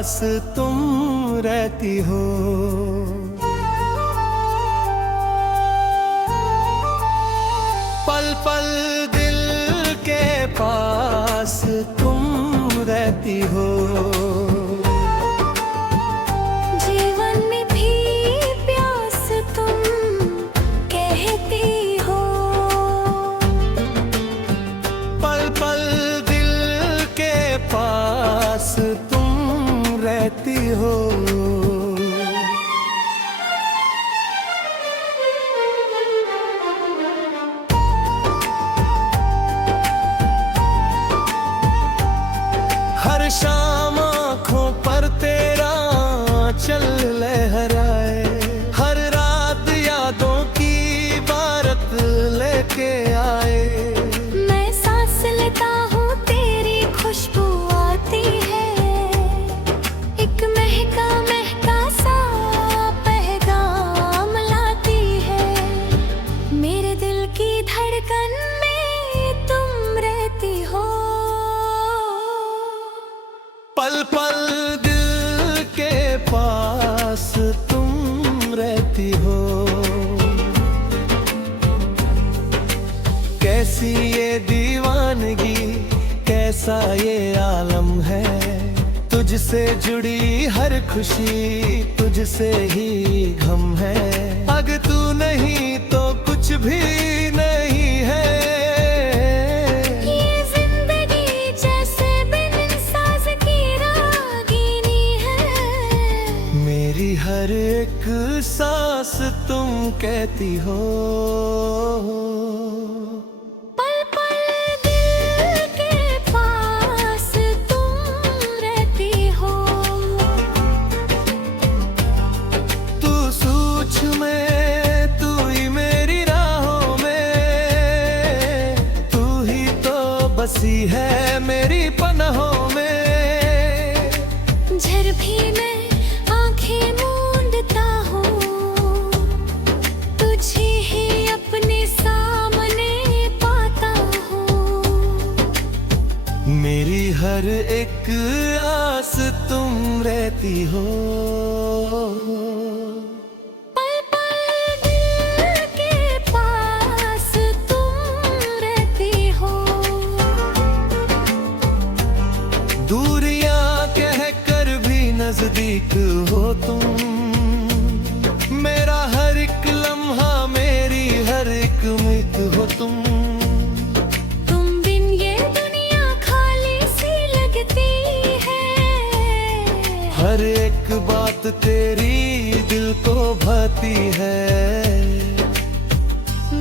पास तुम रहती हो। पल पल दिल के पास तुम रहती हो। जीवन में भी प्यास तुम कहती हो। पल पल दिल के पास तुम रहती हो। हर शाम आँखों पर तेरा चल लहराए, हर रात यादों की बारत लेके आए। मैं सांस लेता हूँ तेरी खुशबू आती है, एक महका महका सा पैगाम लाती है। मेरे दिल की धड़कन में तुम रहती हो। पल पल दिल के पास तुम रहती हो। कैसी ये दीवानगी, कैसा ये आलम है, तुझसे जुड़ी हर खुशी तुझसे ही गम है। अगर तू नहीं तो कुछ भी नहीं है। ये जिंदगी जैसे बिन साज की रागीनी है। मेरी हर एक सांस तुम कहती हो। पल पल दिल के पास तुम रहती हो। तू सूझ में, तू ही मेरी राहों में, तू ही तो बसी है मेरी पनाहों में। झर भी मैं आंखें मूंदता हूँ, तुझे ही अपने सामने पाता हूँ। मेरी हर एक आस तुम रहती हो। पल पल दिल के पास तुम रहती हो। दूरियां कह कर भी नजदीक हो तुम, मेरा हर एक लम्हा, मेरी हर एक उम्मीद हो तुम। तुम बिन ये दुनिया खाली सी लगती है। हर एक बात तेरी दिल को भाती है।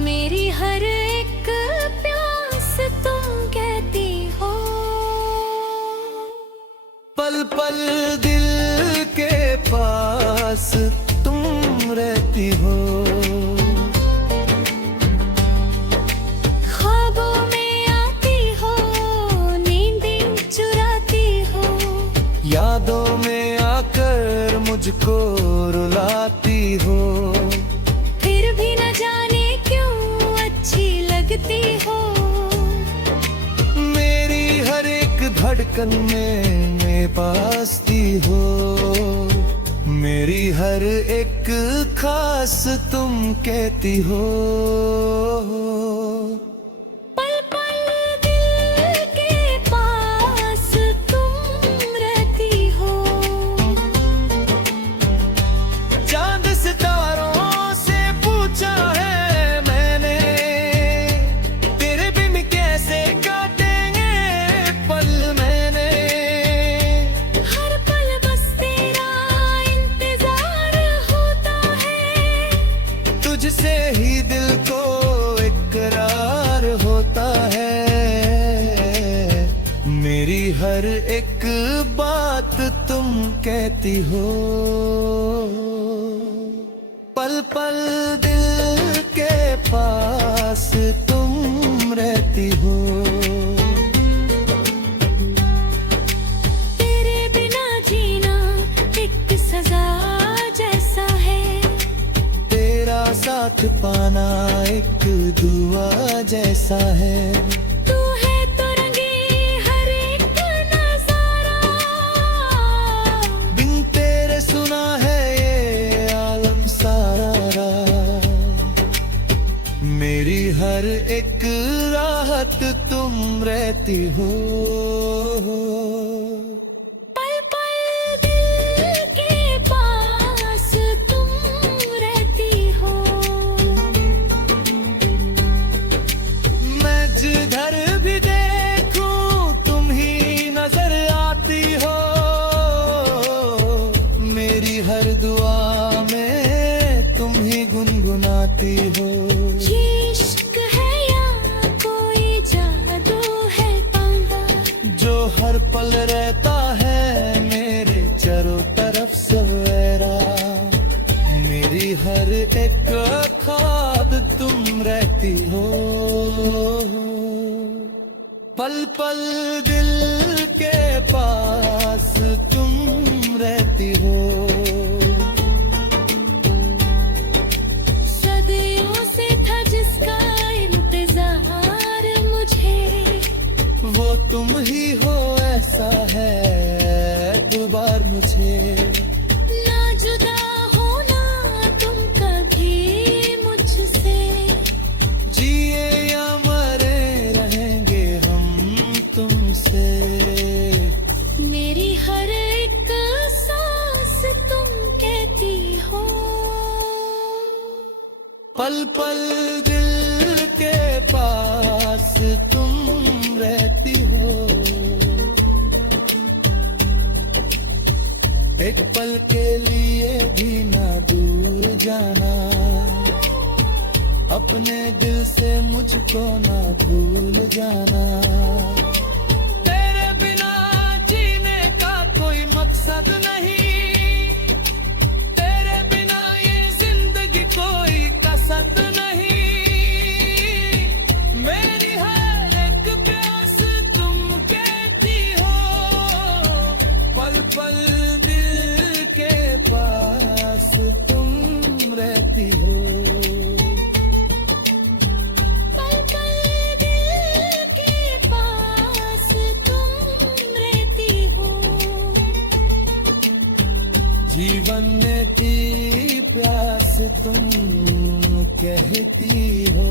मेरी हर एक प्यास तुम कहती हो। पल पल दिल के पास तुम रहती हो। ख्वाबों में आती हो, नींदें चुराती हो। यादों में आकर मुझको रुलाती हो। फिर भी न जाने क्यों अच्छी लगती हो। मेरी हर एक धड़कन में पासती हो। मेरी हर एक खास तुम कहती हो। पल पल दिल के पास तुम रहती हो। चांद सितारों से पूछा है मैंने, तेरे बिन कैसे काटेंगे पल मैंने। हर पल बस तेरा इंतजार होता है, तुझसे ही दिल को इकरार होता है। मेरी हर एक बात तुम कहती हो। पल पल दिल के पास तुम रहती हो। तेरे बिना जीना एक सजा जैसा है। तेरा साथ पाना एक दुआ जैसा है। तू है तो रंगे हर एक नजारा, रहती हो। पल पल दिल के पास तुम रहती हो। मैं जिधर भी देखूं तुम ही नजर आती हो। मेरी हर दुआ में तुम ही गुनगुनाती हो। इश्क है या कोई जादू है पांगा, जो हर पल रहता है मेरे चारों तरफ सवेरा। मेरी हर एक ख्वाब तुम रहती हो। पल पल दिल के पास तुम रहती हो। सदियों से था जिसका इंतजार मुझे, वो तुम ही हो ऐसा है दुबार मुझे। ना जुदा होना तुम कभी मुझसे। जिए या मरे रहेंगे हम तुमसे। मेरी हर एक सांस तुम कहती हो। पल पल दिल के पास तुम रहती हो। एक पल के लिए भी ना दूर जाना, अपने दिल से मुझको ना भूल जाना। तेरे बिना जीने का कोई मकसद नहीं, तेरे बिना ये जिंदगी कोई कसद नहीं। मेरी हर एक प्यास तुम कहती हो। पल पल दिल के पास तुम रहती हो। पल पल दिल के पास तुम रहती हो। जीवन में की प्यास तुम कहती हो।